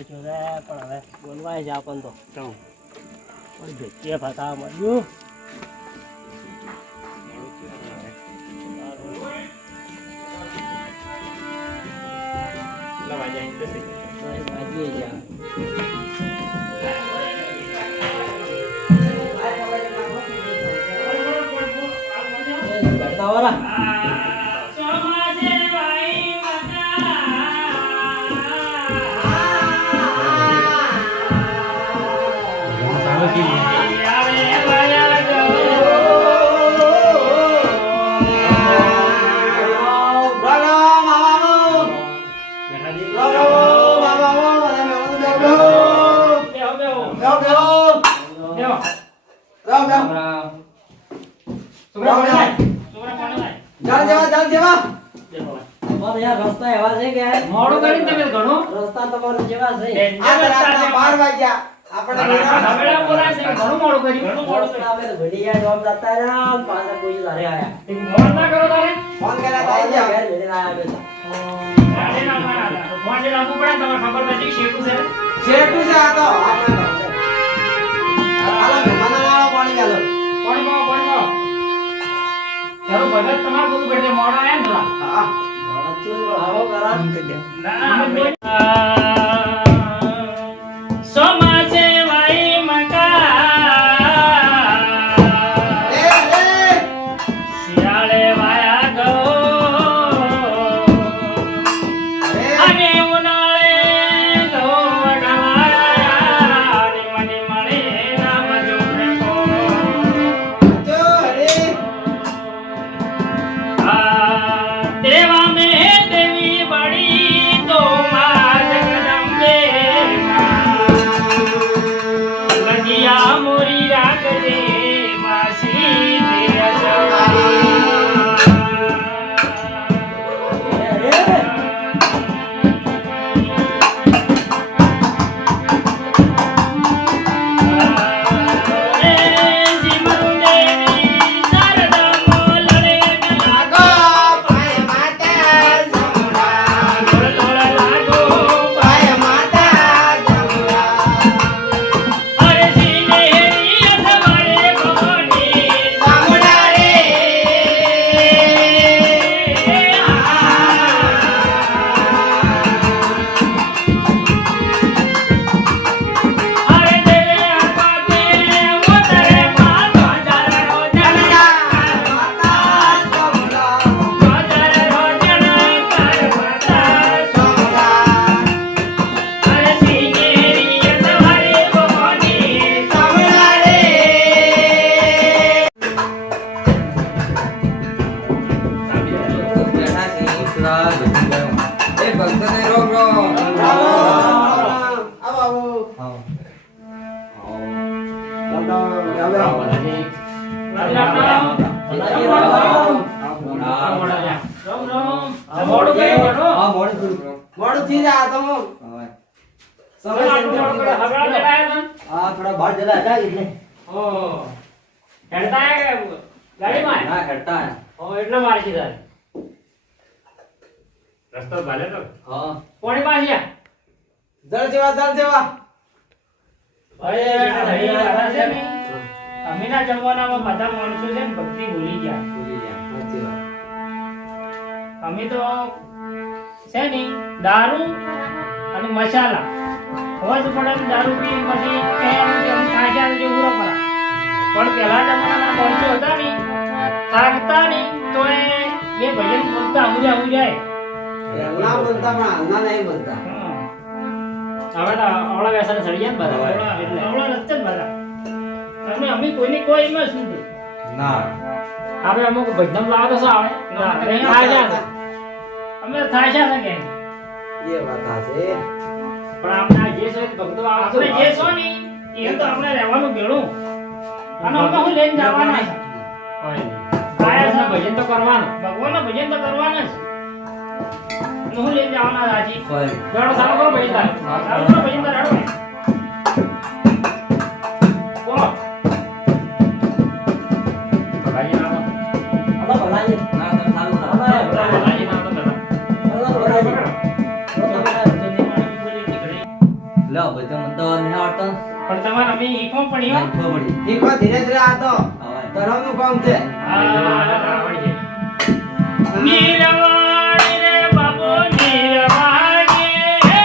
પડ્યો રે પણ હવે બોલવાય જ આપણ તો પણ ભેટીએ ફતા મળ્યું રસ્તા એવા છે કે મોડું કરીને તમે ઘણો રસ્તા તમારો જેવા છે આ રાતના 12 વાગ્યા આપણે હવેડા બોલાય છે ઘણું મોડું કર્યું આપણે ઘડિયા જોબ જતા રહ્યા પાછા કોઈ ઘરે આયા ફોન ના કરો તારે ફોન કર્યા તો આયા ઘરે લઈને આયા બેટા ગાડી ના મારા ફોન જે રાખવું પડે તમને ખબર નથી શેટુ છે આ તો આપણે હાલો મહેમાનોને પાણી ગાલો પાણી પાઓ ચાલો ભગત તમારું બધું બેઠે મોડા આયા ને થોડા હા આવો કરા સમાજે વાઈ મકા શિયાળે વાયા ગો અને ઉનાળે ગો વડવાયા મને મળે રામ જોડે કો જો હરે દેવા थोड़ा बाहर चला जा એટલે ઓ હેડતા હે ગાડીમાં હા હેડતા હે ઓ એટલે મારી કીધા રસ્તો ભાલે તો હા કોણી પાછ્યા જળ સેવા ભાઈ છે ને અમીના જમવાનામાં બધા માણસો છે ને ભક્તિ ભૂલી ગયા સાચી વાત અમે તો છે ને દારૂ અને મસાલા હોજ પડે દારૂ પી પછી કેમ કાજા જે ઉરો પરા પણ પહેલા જમાનાના માણસો હતા ને થાકતા ને તો એ બે ભજન બોલતા આવું જાય પહેલા બોલતા પણ હાલના નહીં બોલતા હવે તો આવડા વેસા સડી જાય બધા એટલે આવડા રસ્તે જ બધા અમે કોઈની કોઈ એમ જ નથી ના આપણે અમુક ભજન લાવો તો આવે ના થાય અમે થાય છે કે એ વાત છે પણ આપણા જે છે ભક્તો આપણે જે છો ની એ તો આપણે રહેવાનું ભેળું અને અમે હું લઈને જવાના છે કોઈ આયા ભજન તો કરવાનું ભગવાનનું ભજન તો કરવાનું જ હું લઈને જવાના રાજી જડો સારો કરો ભજન સારો કરો ભજન રાડો બોલો ભલાઈ નામ અલા ભલાઈ ના તો સારું ના ભલાઈ નામ તો ભલાઈ પણ તમારે અમે ઈકો પડી હો. ઈકો ધીરે ધીરે આ તો ધરમનું કામ છે. નીરવાણી રે બાબો નીરવાણી હે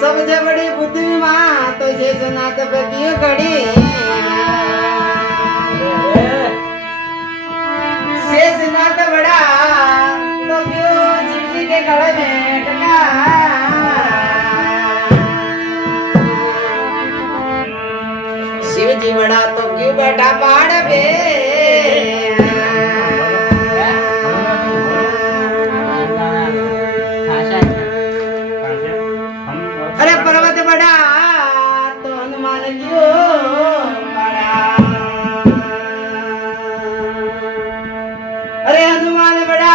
सबसे बड़ी बुद्धि माँ तो ये सुनात पे क्यों खड़ी से सुनात बड़ा तो क्यों शिव जी के गले में टका शिव जी बड़ा तो क्यों बैठा पहाड़ पे अरे पर्वत बड़ा तो हनुमान क्यों बड़ा अरे हनुमान बड़ा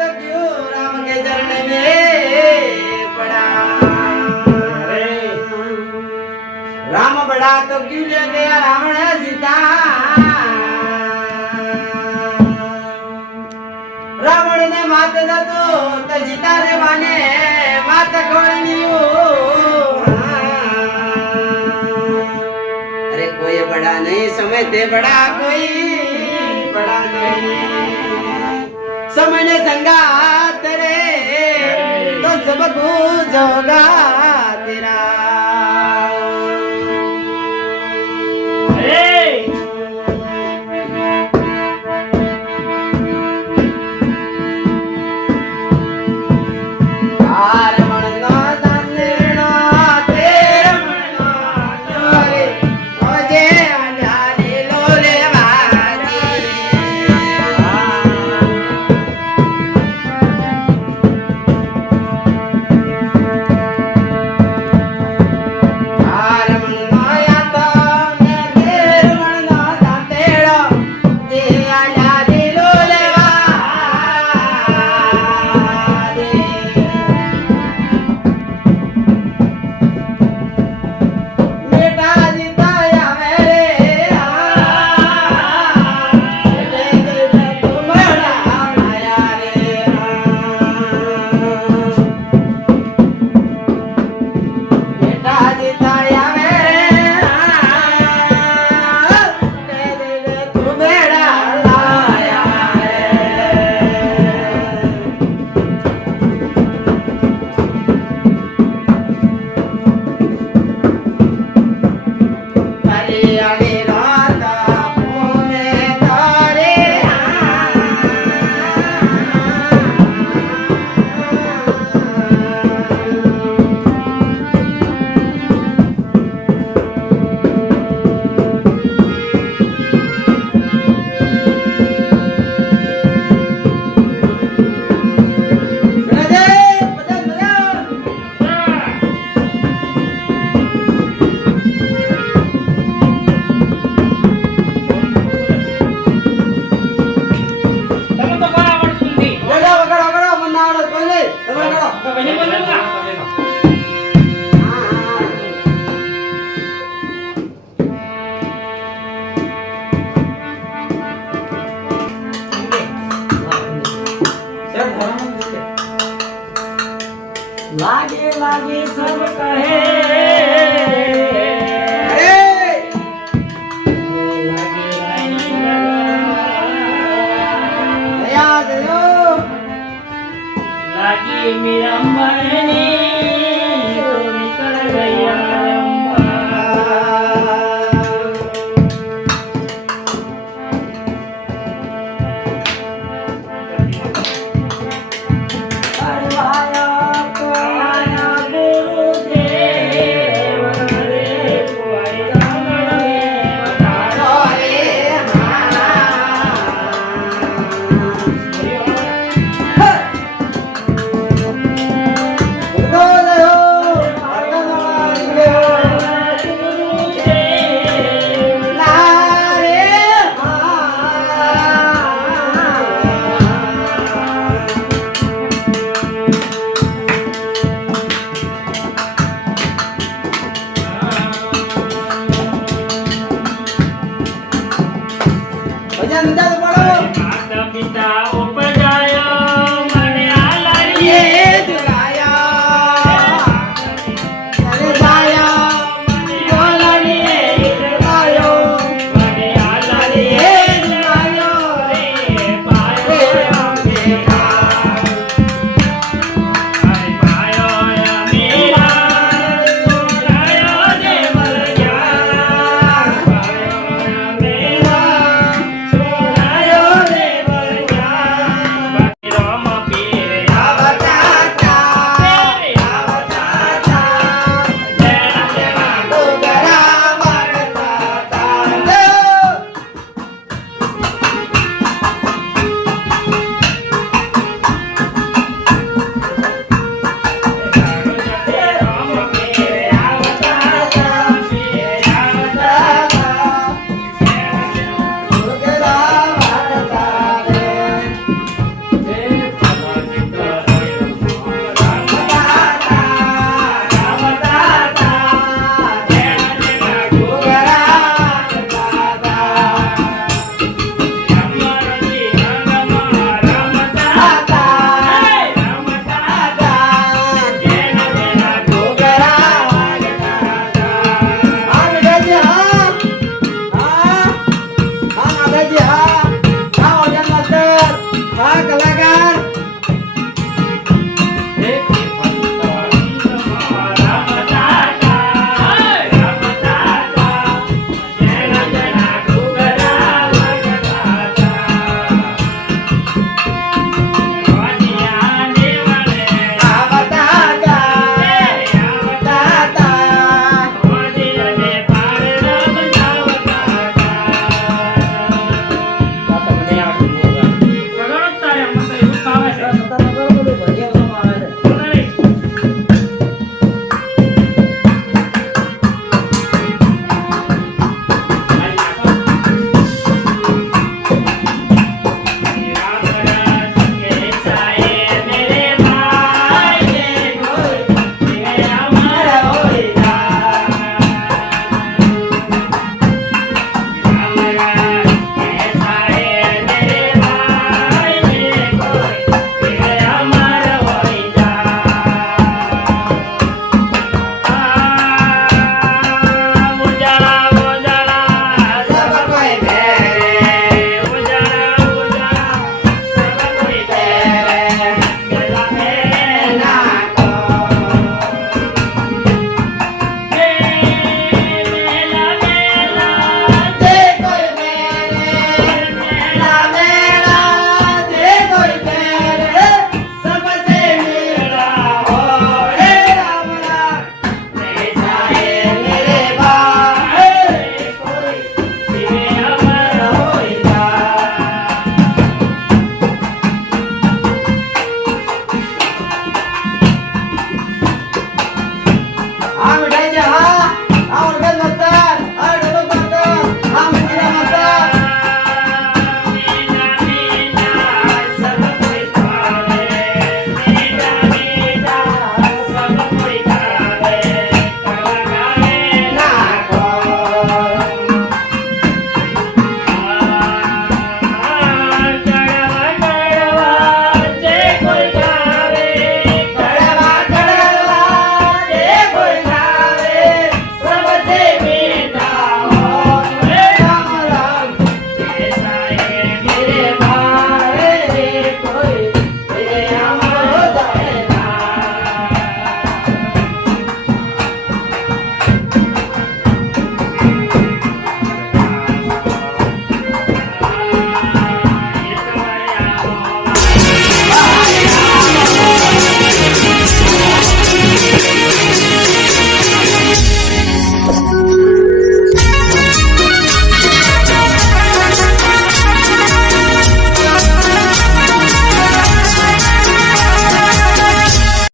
तो क्यों राम के चरण में पड़ा राम बड़ा तो क्यों ले गया रावण सीता रावण ने मात तो सीता ने माने मात खोलनी हो अरे कोई बड़ा नहीं समझते बड़ा कोई बड़ा नहीं समय ने संगा तेरे तो सब कुछ होगा तेरा લાગે સબ કહે અરે લાગે નહીં લગા દયા દયો લાગી મીરા મહેની તો નીકળ ગયા માતા પિતા